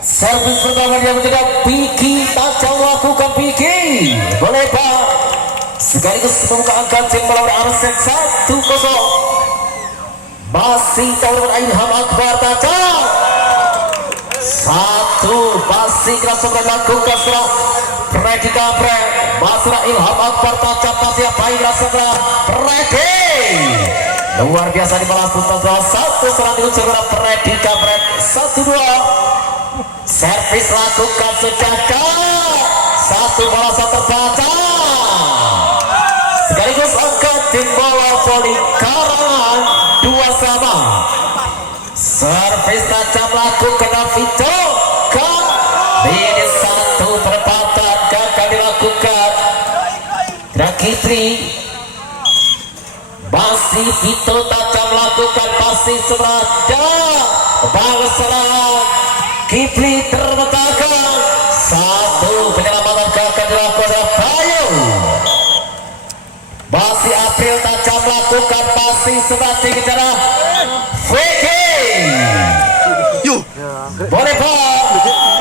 Servis pertama dia menjaga Vicky, tajam lakukan Vicky, boleh Pak sekaligus membuka angka tim melawan Arset 1-0. Masih tahu Ilham Akbar tajam satu, masih keras melakukan serang Freddy Kampret, Masra Ilham Akbar tajam masih baik setelah Freddy luar biasa dibalas tuntas satu serang diucur oleh Freddy Kampret 1-2. Servis lakukan sejaga satu balasan terbaca sekaligus angkat tim bola voli Karangan 2-sama. Servis tajam lakukan Vito ini satu perempatan gagal dilakukan Drakitri masih Vito tajam lakukan pasti serada balas Kipli terbentangkan satu penyelamatan gagal dilakukan Bayu masih April tajam lakukan pasti sebatik bicara Vicky boleh Pak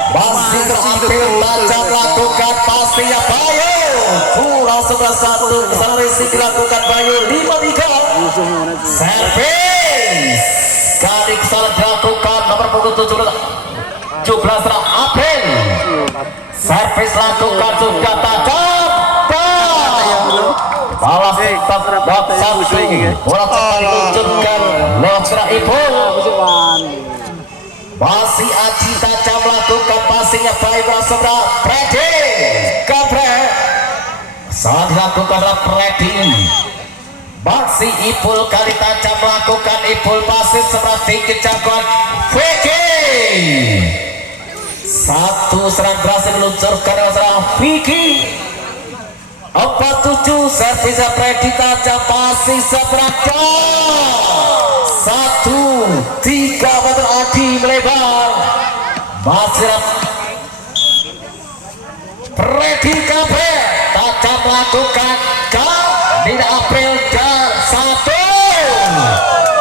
masih April tajam lakukan pasti ya Bayu kurang 11-1 kesalahan risik dilakukan Bayu 5-3 servis kali kesalahan dilakukan nomor punggung 17 April servis lakukan sudah tajam balas tetap satu bola cepat diluncurkan Lofra Ipul masih Aji tajam lakukan passingnya baik bola sebelah Freddy Kampret saat dilakukan Freddy masih Ipul kali tajam melakukan Ipul pasir sebelah tinggi jagoan Vicky satu serang berhasil diluncurkan serang Vicky 47 servis Freddy tajam pasti seberada 1-3 meter Adi melebar masih Freddy Kampret tajam melakukan tidak April dan satu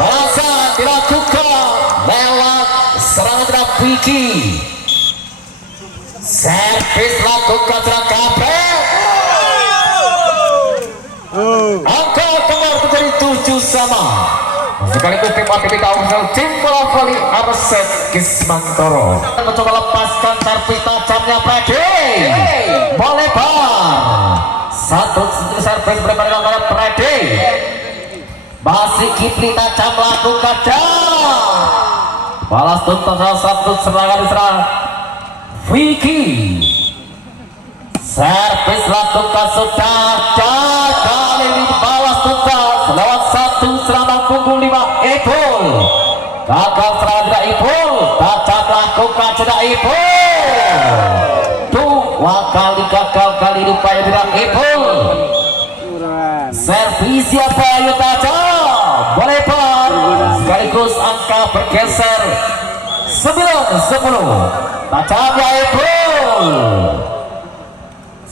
balasan dilakukan lewat serangan Vicky servis lakukan serang Kampret angka nomor menjadi 7-sama sekaligus tim aktivitas official tim bola voli Arset Kismantoro mencoba lepaskan servis tajamnya Freddy boleh bar satu servis berbeda dengan Freddy masih Kipli tajam lakukan balas tuntas satu serangan diserang Vicky servis lakukan sudah kali ini balas tuntas lewat satu serangan punggung 5 Ipul gagal serangan Ipul tajam lakukan sudah Ipul dua kali gagal kali ini upaya dirang Ipul servis siapa yang tajam boleh Pak sekaligus angka bergeser 9-10 tajamnya Ipul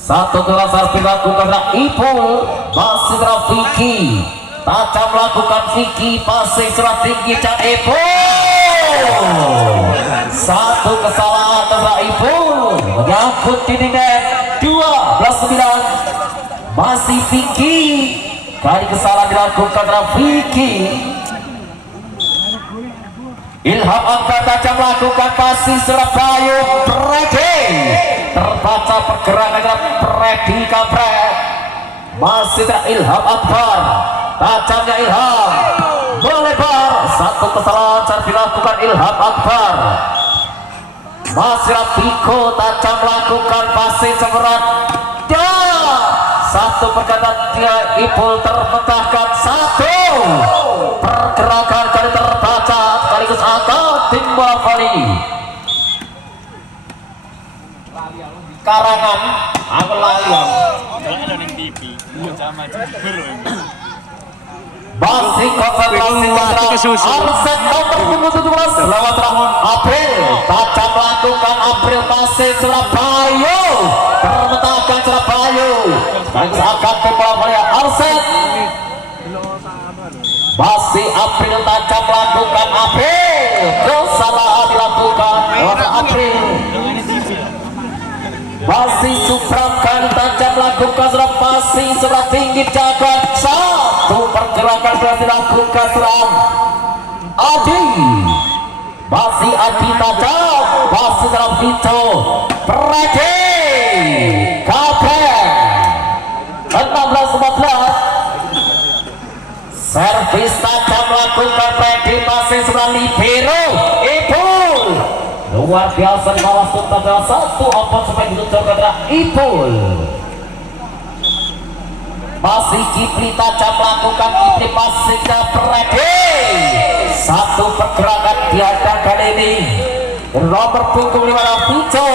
satu gelas servis lakukan Ipul masih terang Vicky tajam lakukan Vicky pasing serang tinggi dan Ipul satu kesalahan terang Ipul menyangkut di net 12-9 masih Vicky kali kesalahan dilakukan terang Vicky Ilham Akbar tajam melakukan passing serang Bayu Freddy terbaca pergerakan dalam Freddy Kampret masih ada Ilham Akbar tajamnya Ilham melebar satu kesalahan cara dilakukan Ilham Akbar masih Rapiko tajam melakukan passing seberat satu pergerakan dia Ipul terbentangkan satu pergerakan kali terbaca sekaligus angka tim bola voli Karangan aku layang masih konsentrasi Arset nomor punggung 17 lewat April tajam melakukan April pasir Surabaya terbentangkan Surabaya sekaligus angkat tim bola voli Arset masih April tajam melakukan April kesalahan dilakukan oleh April sedikit jagoan. Satu pergerakan berhasil lakukan serang Adi, masih Adi tajam, masih dalam Vito Predi Kapren 16-14. servis tajam lakukan Predi, masih sebelah libero Ipul, luar biasa di bawah tuntas adalah satu open supaya diluncurkan Ipul. Masih Kipli tajam melakukan Kipli, masih ke Predi, satu pergerakan diadakan kali ini nomor punggung 5 Vito,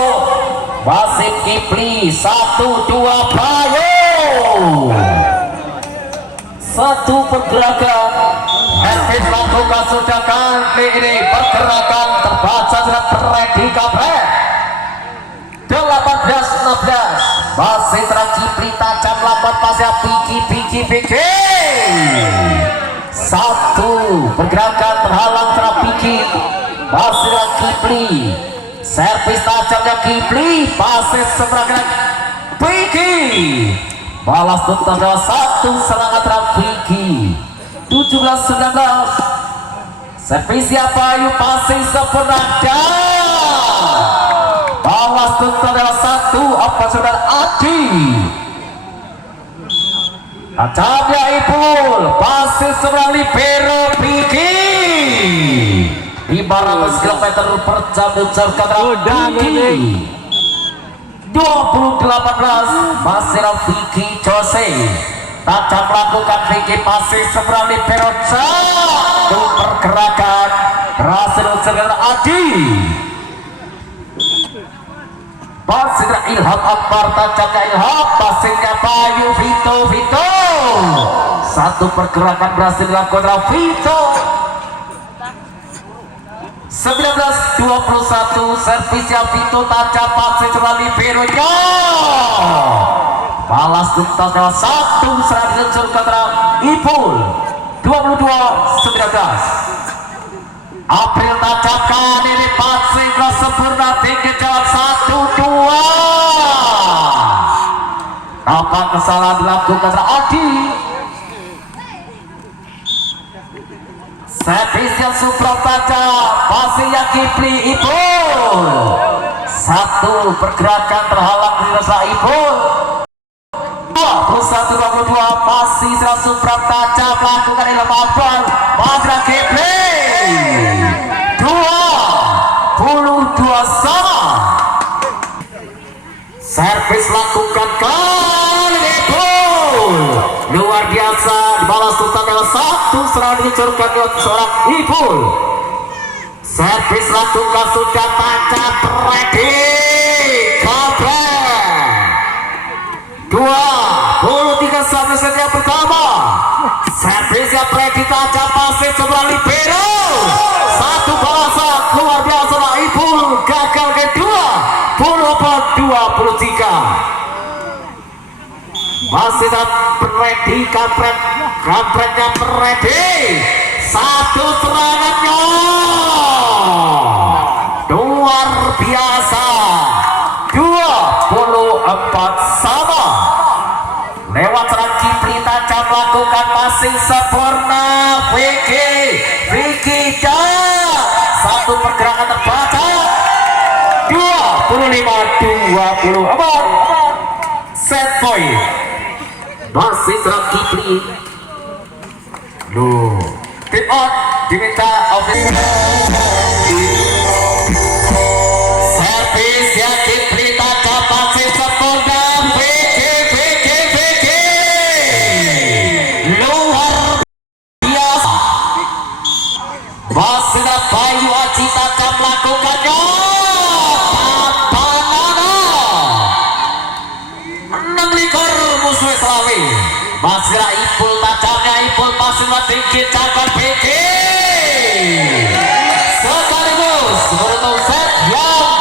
masih Kipli 1-2 Bayu, satu pergerakan servis lakukan sudah kali ini pergerakan terbaca sudah Predi Kapren 18-16. masih Kipli tajam lakukan pasnya Piki. Satu pergerakan terhalang Piki, masih Kipli, servis tajamnya Kipli, pasnya sebelah Piki, balas tuntas adalah satu serangan Piki 17-19. servis Bayu pasing sempurna dan balas tuntas adalah satu apa saudara Adi. Tajamnya Ipul, pasing sebelah libero Piki 500 km per jam diucapkan Piki 20-18. masih Piki Jose tajam melakukan Piki, pasing sebelah libero satu pergerakan berhasil diucapkan Adi. pasingnya Ilham Akbar, tajamnya Ilham, pasingnya Bayu Vito, satu pergerakan berhasil dilakukan Vito 19-21. servisnya Vito tajam, pasing sebelah libero nya, balas tuntas adalah satu serangan diluncurkan terang Ipul 22-19. April tajamkan ini pasing sempurna tinggi jalan 1-2. Nampak kesalahan dilakukan Adi. servisnya Supra tajam, pasingnya Kipli Ipul, satu pergerakan terhalang di rasa Ipul 21-22. masih Supra tajam melakukan Ilham Akbar, masih Kipli 22 sama. servis lakukan kali Ipul, luar biasa, dibalas tuntas adalah satu serangan diluncurkan oleh seorang Ipul. servis lakukan sudah tajam Predi Kapren 23 sampai set yang pertama. servisnya Predi tajam, pasing sebelah libero, satu balasan luar biasa Ipul, gagal kedua 23. masih Predi Kaprennya Predi, satu serangannya luar biasa 24 sama. lewat serang Kipli tajam melakukan pasing sempurna Vicky dan satu pergerakan terbaca 25-24. set point masih serang Kipli. Tip out diminta official. servis ya Kipli tajam, pasing sempurna Vicky luar biasa. masih Bayu Aji tajam melakukannya musuh Selawi. masih Ipul tajamnya Ipul, pasing tinggi cakupan Vicky sekaligus menutup